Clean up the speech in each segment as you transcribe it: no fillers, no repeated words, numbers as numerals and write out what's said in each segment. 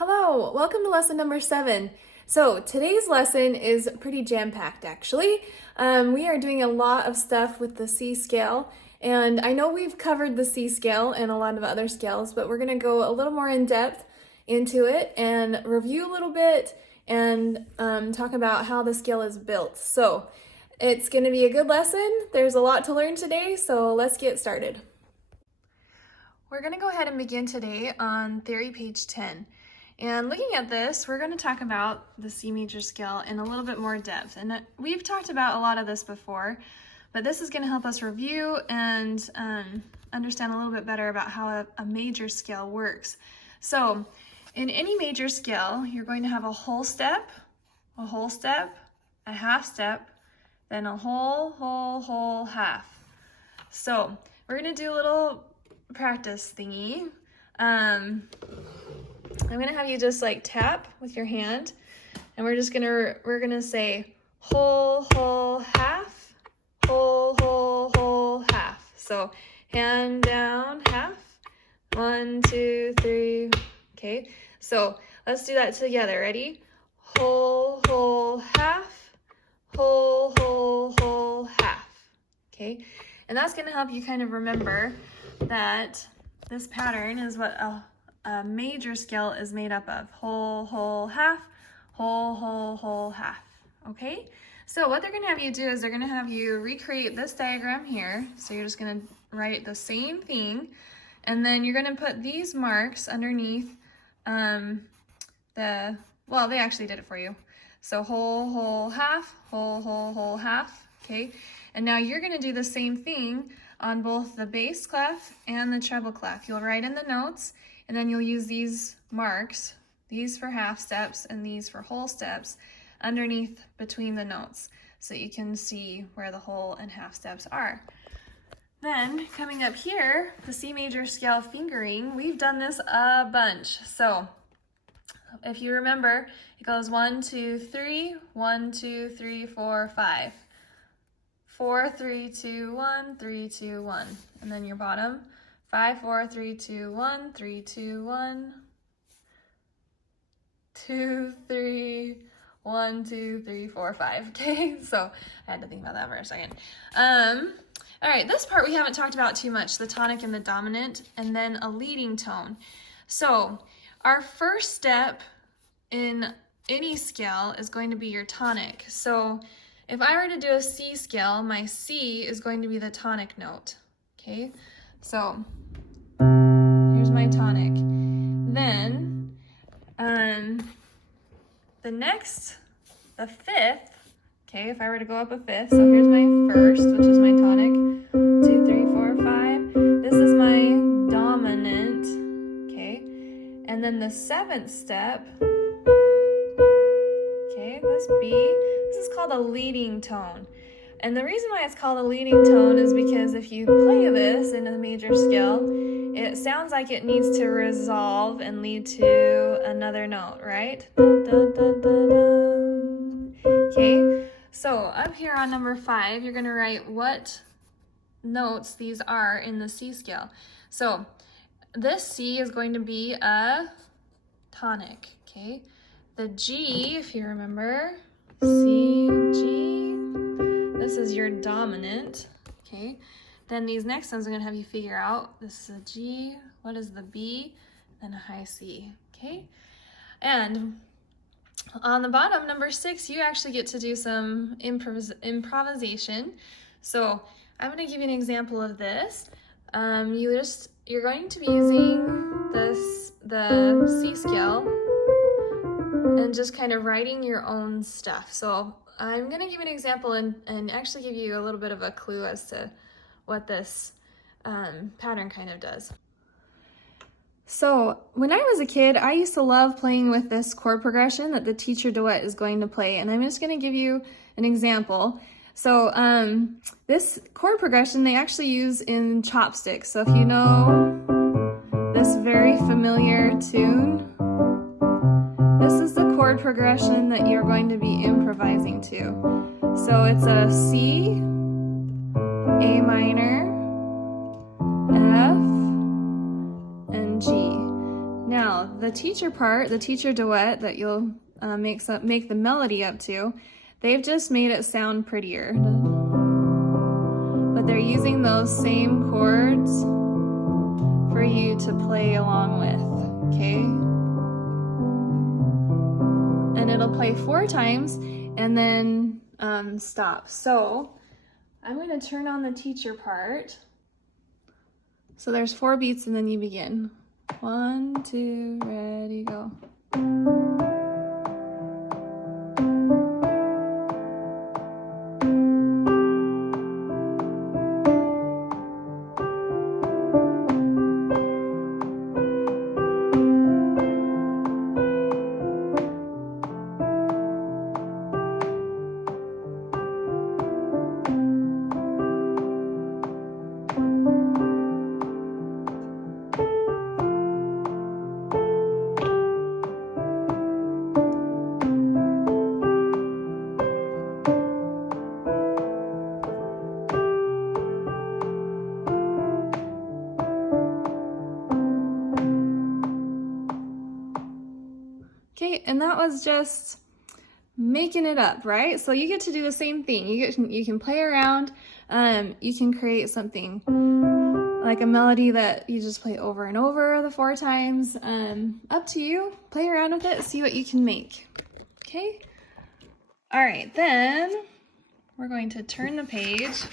Hello, welcome to lesson number 7. So today's lesson is pretty jam-packed actually. We are doing a lot of stuff with the C scale, and I know we've covered the C scale and a lot of other scales, but we're going to go a little more in depth into it and review a little bit and talk about how the scale is built. So it's going to be a good lesson. There's a lot to learn today, so let's get started. We're going to go ahead and begin today on theory page 10. And looking at this, we're going to talk about the C major scale in a little bit more depth. And we've talked about a lot of this before, but this is going to help us review and understand a little bit better about how a major scale works. So in any major scale, you're going to have a whole step, a half step, then a whole, half. So we're going to do a little practice thingy. I'm gonna have you just like tap with your hand, and we're gonna say whole, half, whole, half. So hand down, half, 1, 2, 3. Okay, so let's do that together. Ready? Whole, half, whole, half. Okay, and that's gonna help you kind of remember that this pattern is what a major scale is made up of. Whole, half, whole, half. Okay? So what they're going to have you do is they're going to have you recreate this diagram here. So you're just going to write the same thing, and then you're going to put these marks underneath they actually did it for you. So whole, half, whole, half. Okay? And now you're going to do the same thing on both the bass clef and the treble clef. You'll write in the notes, and then you'll use these marks, these for half steps and these for whole steps, underneath between the notes, so you can see where the whole and half steps are. Then coming up here, the C major scale fingering, we've done this a bunch. So if you remember, it goes 1, 2, 3, 1, 2, 3, 4, 5. 4, 3, 2, 1, 3, 2, 1. And then your bottom, 5, 4, 3, 2, 1, 3, 2, 1, 2, 3, 1, 2, 3, 4, 5. Okay, so I had to think about that for a second. All right, this part we haven't talked about too much, the tonic and the dominant, and then a leading tone. So our first step in any scale is going to be your tonic. So if I were to do a C scale, my C is going to be the tonic note. Okay, so here's my tonic. Then the fifth, okay, if I were to go up a fifth, so here's my first, which is my tonic, 2, 3, 4, 5. This is my dominant, okay, and then the seventh step, okay, this B, this is called a leading tone. And the reason why it's called a leading tone is because if you play this in a major scale, it sounds like it needs to resolve and lead to another note, right? Okay, so up here on number 5, you're going to write what notes these are in the C scale. So this C is going to be a tonic, okay? The G, if you remember, C, G, this is your dominant, okay? Then these next ones I'm going to have you figure out. This is a G, what is the B, then a high C, okay? And on the bottom, number 6, you actually get to do some improvisation. So I'm going to give you an example of this. You're going to be using the C scale and just kind of writing your own stuff. So I'm going to give you an example and actually give you a little bit of a clue as to what this pattern kind of does. So when I was a kid, I used to love playing with this chord progression that the teacher duet is going to play, and I'm just going to give you an example. So this chord progression they actually use in chopsticks. So if you know this very familiar tune, this is the chord progression that you're going to be improvising to. So it's a C, A minor, F, and G. Now the teacher part, the teacher duet that you'll make the melody up to, they've just made it sound prettier. But they're using those same chords for you to play along with, okay? And it'll play 4 times and then stop. So I'm going to turn on the teacher part. So there's 4 beats and then you begin. 1, 2, ready, go. Okay, and that was just making it up, right? So you get to do the same thing. You can play around. You can create something like a melody that you just play over and over the 4 times. Up to you. Play around with it. See what you can make. Okay. All right, then we're going to turn the page.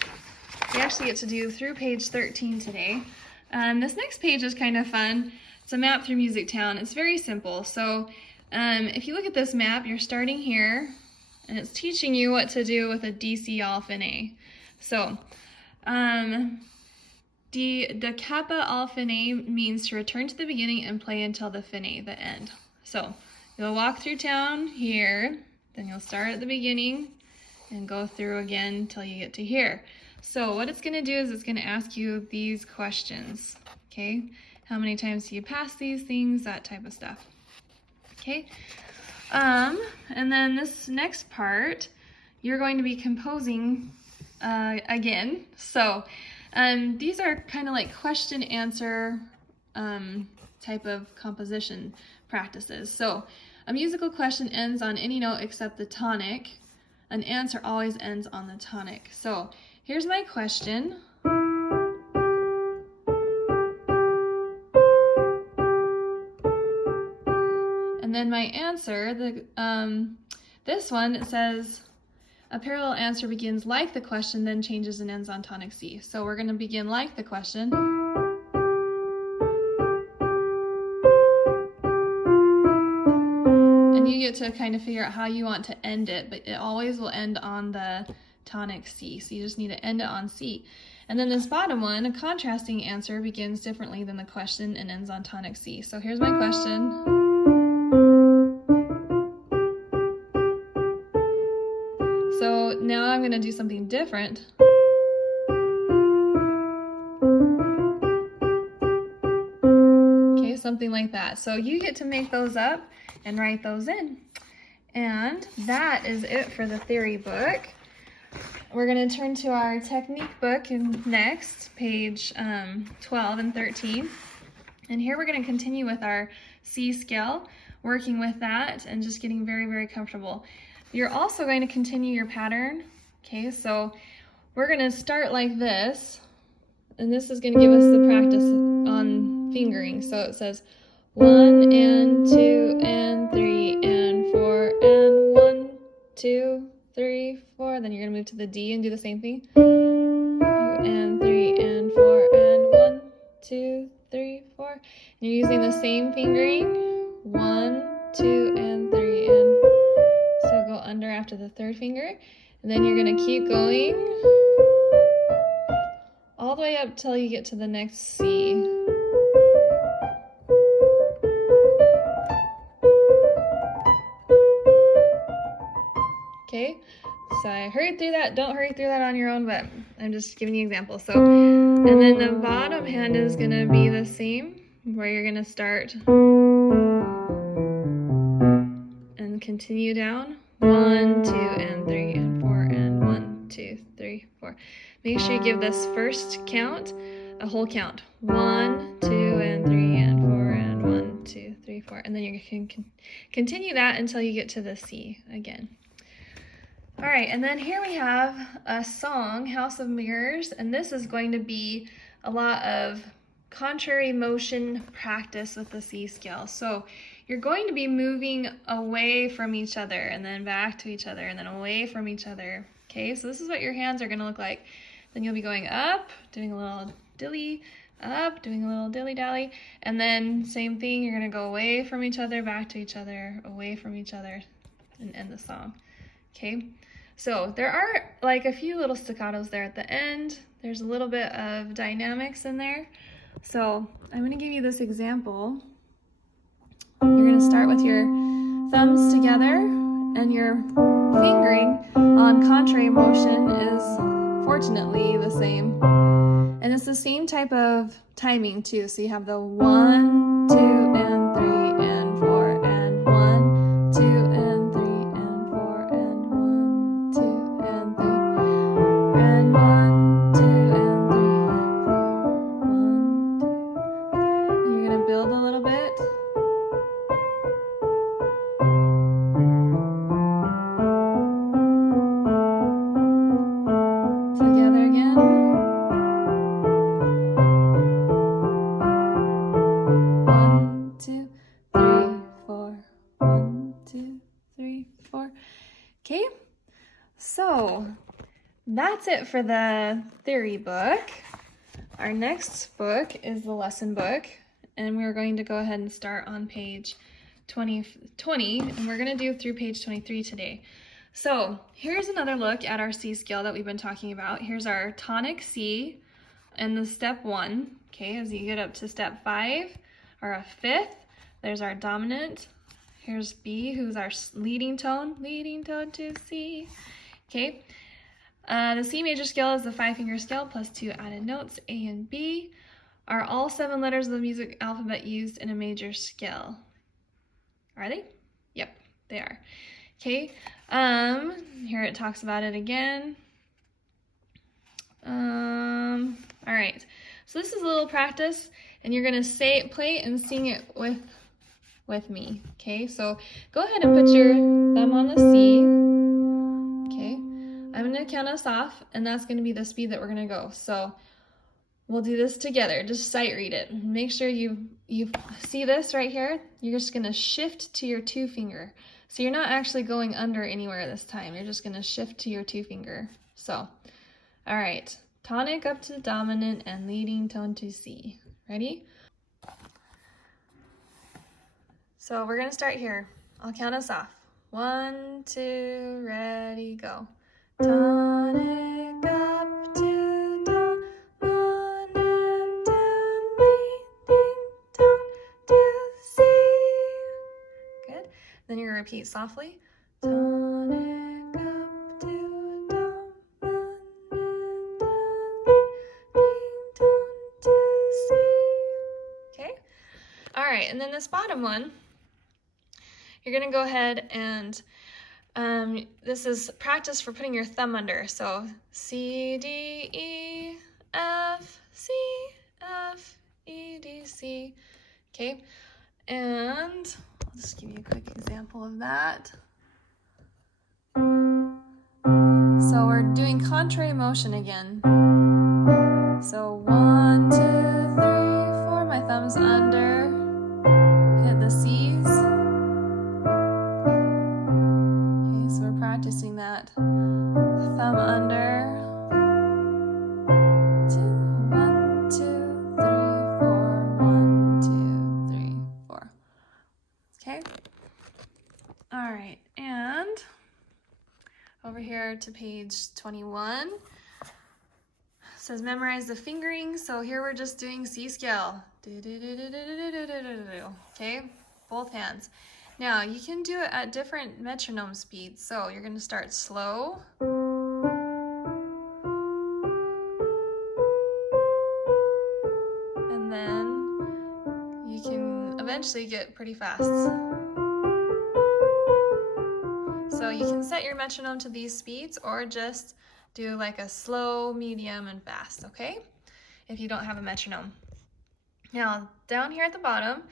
We actually get to do through page 13 today. This next page is kind of fun. It's a map through Music Town. It's very simple. So if you look at this map, you're starting here, and it's teaching you what to do with a DC all fin A. So, da kappa all fin A means to return to the beginning and play until the fin A, the end. So, you'll walk through town here, then you'll start at the beginning and go through again until you get to here. So, what it's going to do is it's going to ask you these questions, okay? How many times do you pass these things, that type of stuff. Okay, and then this next part, you're going to be composing again. So these are kind of like question answer type of composition practices. So a musical question ends on any note except the tonic. An answer always ends on the tonic. So here's my question. Then my answer, this one, it says, a parallel answer begins like the question, then changes and ends on tonic C. So we're going to begin like the question. And you get to kind of figure out how you want to end it, but it always will end on the tonic C. So you just need to end it on C. And then this bottom one, a contrasting answer, begins differently than the question and ends on tonic C. So here's my question. So now I'm going to do something different. Okay, something like that. So you get to make those up and write those in. And that is it for the theory book. We're going to turn to our technique book next, page 12 and 13. And here we're going to continue with our C scale, working with that and just getting very, very comfortable. You're also going to continue your pattern. Okay, so we're going to start like this, and this is going to give us the practice on fingering. So it says 1 and 2 and 3 and 4 and 1, 2, 3, 4. Then you're going to move to the D and do the same thing. 2 and 3 and 4 and 1, 2, 3, 4. And you're using the same fingering. 1, 2, and 3 and 4. So go under after the third finger, and then you're going to keep going all the way up till you get to the next C. Okay, so I hurried through that. Don't hurry through that on your own, but I'm just giving you examples. So, and then the bottom hand is going to be the same, where you're going to start and continue down. 1, 2, and 3, and 4, and 1, 2, 3, 4. Make sure you give this first count a whole count. 1, 2, and 3, and 4, and 1, 2, 3, 4. And then you can continue that until you get to the C again. All right, and then here we have a song, House of Mirrors, and this is going to be a lot of contrary motion practice with the C scale. So you're going to be moving away from each other and then back to each other and then away from each other. Okay, so this is what your hands are going to look like. Then you'll be going up, doing a little dilly, up, doing a little dilly-dally, and then same thing, you're going to go away from each other, back to each other, away from each other, and end the song. Okay, so there are like a few little staccatos there at the end. There's a little bit of dynamics in there. So I'm going to give you this example. You're going to start with your thumbs together, and your fingering on contrary motion is fortunately the same. And it's the same type of timing too. So you have the 1, 2, and 3, and 4, and 1, 2, and 3, and 4, and 1, 2, and 3, and 1, 2, and 3, and 4, 1, 2. And you're gonna build a little bit. Together again. 1, 2, 3, 4. 1, 2, 3, 4. Okay, so that's it for the theory book. Our next book is the lesson book, and we're going to go ahead and start on page 20, and we're going to do through page 23 today. So here's another look at our C scale that we've been talking about. Here's our tonic C and the step 1. Okay, as you get up to step 5 or a 5th, there's our dominant. Here's B, who's our leading tone to C. Okay, the C major scale is the 5-finger scale plus 2 added notes, A and B. Are all 7 letters of the music alphabet used in a major scale? Are they? Yep, they are. Okay, here it talks about it again. All right, so this is a little practice, and you're gonna play and sing it with me. Okay, so go ahead and put your thumb on the C. Okay, I'm gonna count us off, and that's gonna be the speed that we're gonna go. So we'll do this together. Just sight read it. Make sure you see this right here. You're just gonna shift to your 2 finger. So you're not actually going under anywhere this time. You're just gonna shift to your 2 finger. So, all right, tonic up to dominant and leading tone to C. Ready? So we're gonna start here. I'll count us off. 1, 2, ready, go. Tonic up to dominant and leading tone to C. Good. Then you're gonna repeat softly. Tonic up to dominant and leading tone to C. Okay. All right, and then this bottom one, you're gonna go ahead and this is practice for putting your thumb under. So C, D, E, F, C, F, E, D, C. Okay, and I'll just give you a quick example of that. So we're doing contrary motion again. So 1, 2, 3, 4, my thumb's under, hit the C's. Okay, so we're practicing that. Thumb under. 1, 2, 3, 4, 1, 2, 3, 4. Okay. All right, and over here to page 21. It says memorize the fingering. So here we're just doing C scale. Okay, both hands. Now you can do it at different metronome speeds. So you're going to start slow. And then you can eventually get pretty fast. So you can set your metronome to these speeds or just do like a slow, medium, and fast, okay? If you don't have a metronome. Now, down here at the bottom,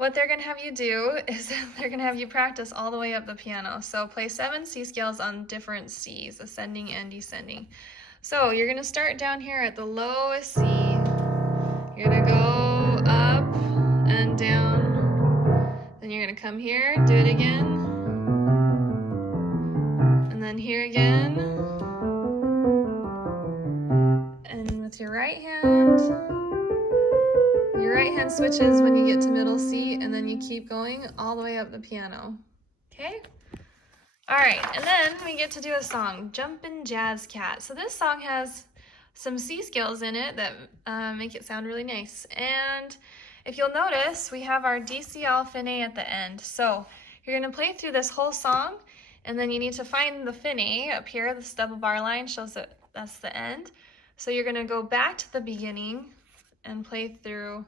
what they're gonna have you do is they're gonna have you practice all the way up the piano. So play 7 C scales on different Cs, ascending and descending. So you're gonna start down here at the lowest C. You're gonna go up and down. Then you're gonna come here, do it again. And then here again. And with your right hand switches when you get to middle C, and then you keep going all the way up the piano. Okay? All right, and then we get to do a song, Jumpin' Jazz Cat. So this song has some C scales in it that make it sound really nice. And if you'll notice, we have our D, C, L, fin A at the end. So you're gonna play through this whole song, and then you need to find the fin A up here. This double bar line shows that that's the end. So you're gonna go back to the beginning and play through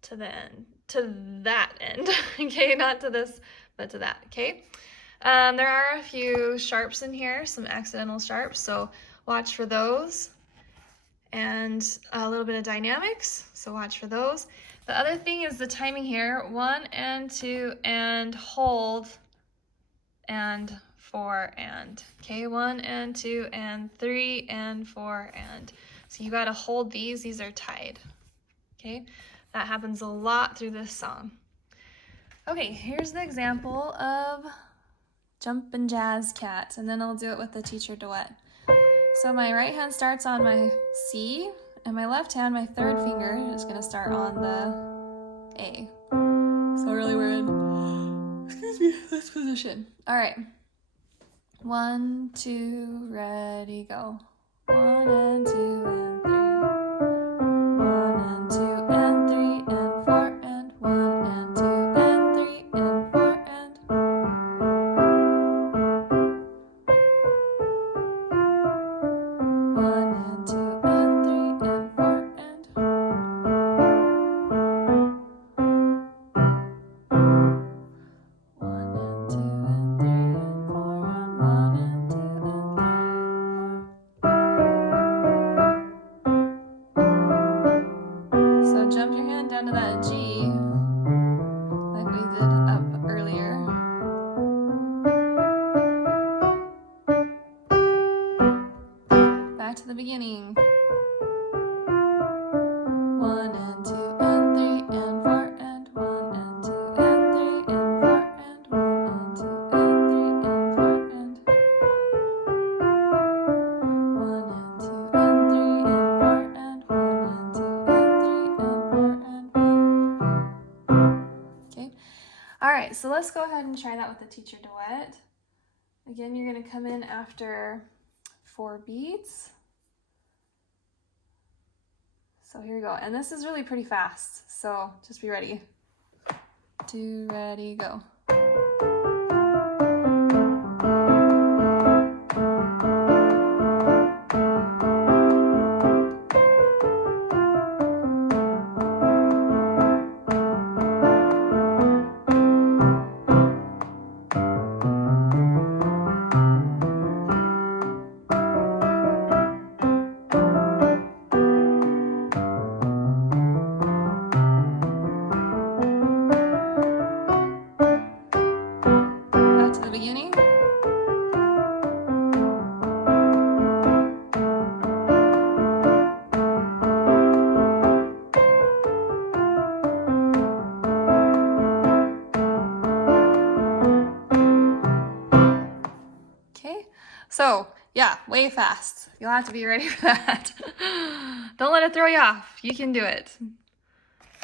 to the end, to that end, okay? Not to this, but to that, okay? There are a few sharps in here, some accidental sharps, so watch for those. And a little bit of dynamics, so watch for those. The other thing is the timing here, 1 and 2 and hold and 4 and, okay? 1 and 2 and 3 and 4 and. So you gotta hold these are tied, okay? That happens a lot through this song. Okay, here's the example of Jumpin' Jazz Cat, and then I'll do it with the teacher duet. So my right hand starts on my C, and my left hand, my third finger, is gonna start on the A. So really we're in, excuse me, this position. All right, 1, 2, ready, go. 1 and 2 and 3. 1 and 2 and 3 and 4 and 1 and 2 and 3 and 4 and 1 and 2 and 3 and 4 and 1 and 2 and 3 and 4 and 1 and 2 and 3 and 4. So jump your hand down to that G like we did up earlier. Back to the beginning. 1 and 2 and 3 and 4 and 1 and 2 and 3 and 4 and 1 and 2 and 3 and 4 and 1 and 2 and 3 and 4 and 1 and 2 and 3 and 4 and 1. Okay. All right, so let's go ahead and try that with the teacher duet. Again, you're gonna come in after 4 beats. So here we go, and this is really pretty fast, so just be ready. 2, ready, go. So yeah, way fast. You'll have to be ready for that. Don't let it throw you off. You can do it.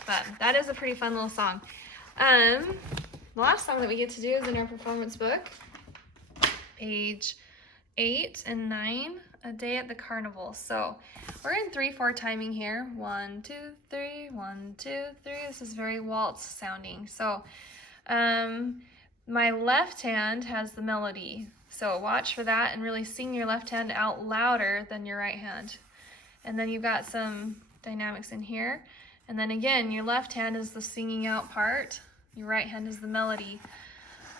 But that is a pretty fun little song. The last song that we get to do is in our performance book, page 8 and 9, A Day at the Carnival. So we're in 3/4 timing here. 1, 2, 3, 1, 2, 3. This is very waltz sounding. So my left hand has the melody. So watch for that and really sing your left hand out louder than your right hand. And then you've got some dynamics in here. And then again, your left hand is the singing out part. Your right hand is the melody.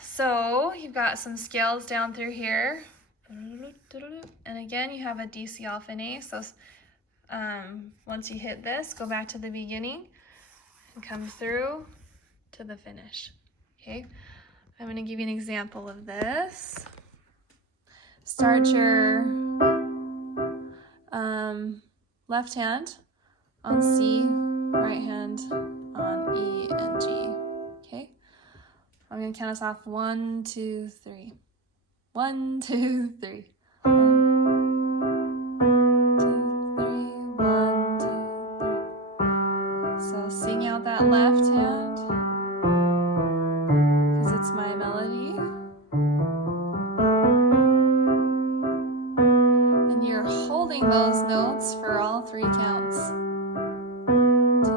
So you've got some scales down through here. And again, you have a D, C, L, fin A. So once you hit this, go back to the beginning and come through to the finish. Okay, I'm going to give you an example of this. Start your left hand on C, right hand on E and G. Okay, I'm going to count us off 1, 2, 3. 1, 2, 3. 1, 2, 3. 1, 2, 3. So sing out that left hand because it's my melody. And you're holding those notes for all 3 counts. 1, 2, 3.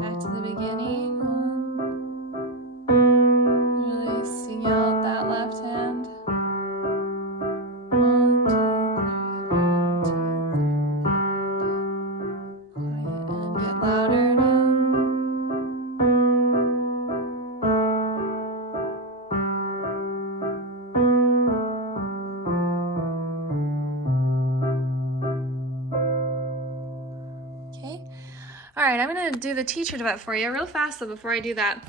Back to the beginning. Really sing out that left hand. 1, 2, 3. 1, 2, 3. Quiet and get louder now. Okay. All right, I'm going to do the teacher duet for you real fast though before I do that.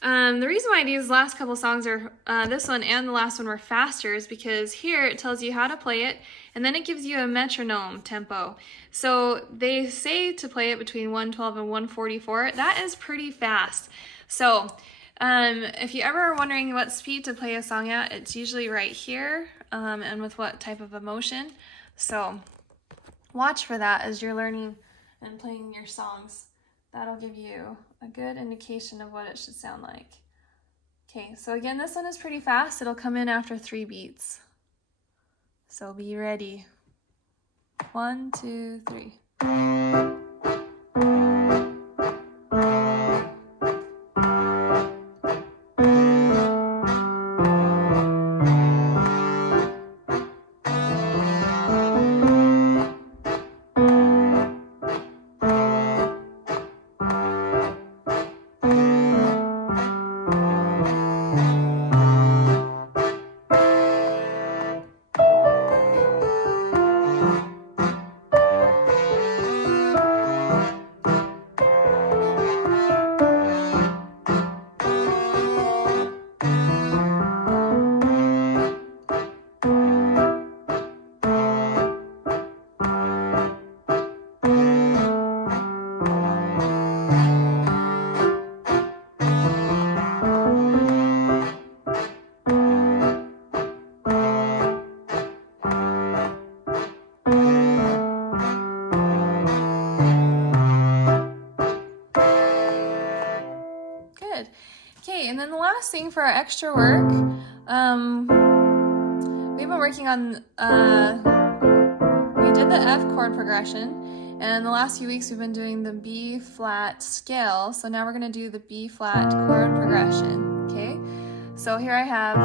The reason why these last couple songs are, this one and the last one were faster is because here it tells you how to play it and then it gives you a metronome tempo. So they say to play it between 112 and 144. That is pretty fast. So if you ever are wondering what speed to play a song at, it's usually right here and with what type of emotion. So watch for that as you're learning and playing your songs. That'll give you a good indication of what it should sound like. Okay, so again, this one is pretty fast. It'll come in after 3 beats. So be ready. 1, 2, 3. Okay, and then the last thing for our extra work, we've been working on, we did the F chord progression, and the last few weeks we've been doing the B flat scale, so now we're going to do the B flat chord progression, okay? So here I have,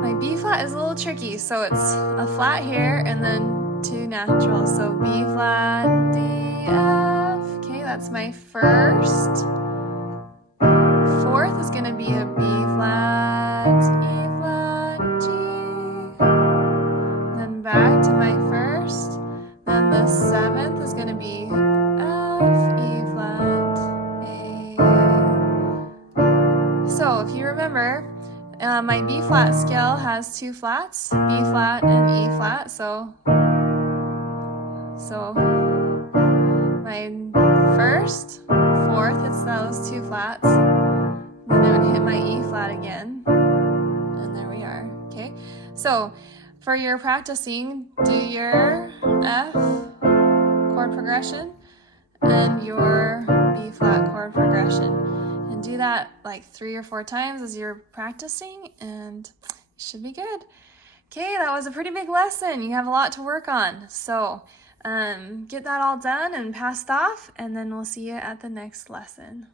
my B flat is a little tricky, so it's a flat here and then 2 naturals, so B flat, D, F, okay, that's my first. 4th is going to be a B flat, E flat, G, then back to my first, then the 7th is going to be F, E flat, A. So if you remember, my B flat scale has 2 flats, B flat and E flat, so my first, 4th hits those 2 flats, then I'm going to hit my E flat again, and there we are, okay? So for your practicing, do your F chord progression and your B flat chord progression, and do that like 3 or 4 times as you're practicing, and you should be good. Okay, that was a pretty big lesson. You have a lot to work on, so get that all done and passed off, and then we'll see you at the next lesson.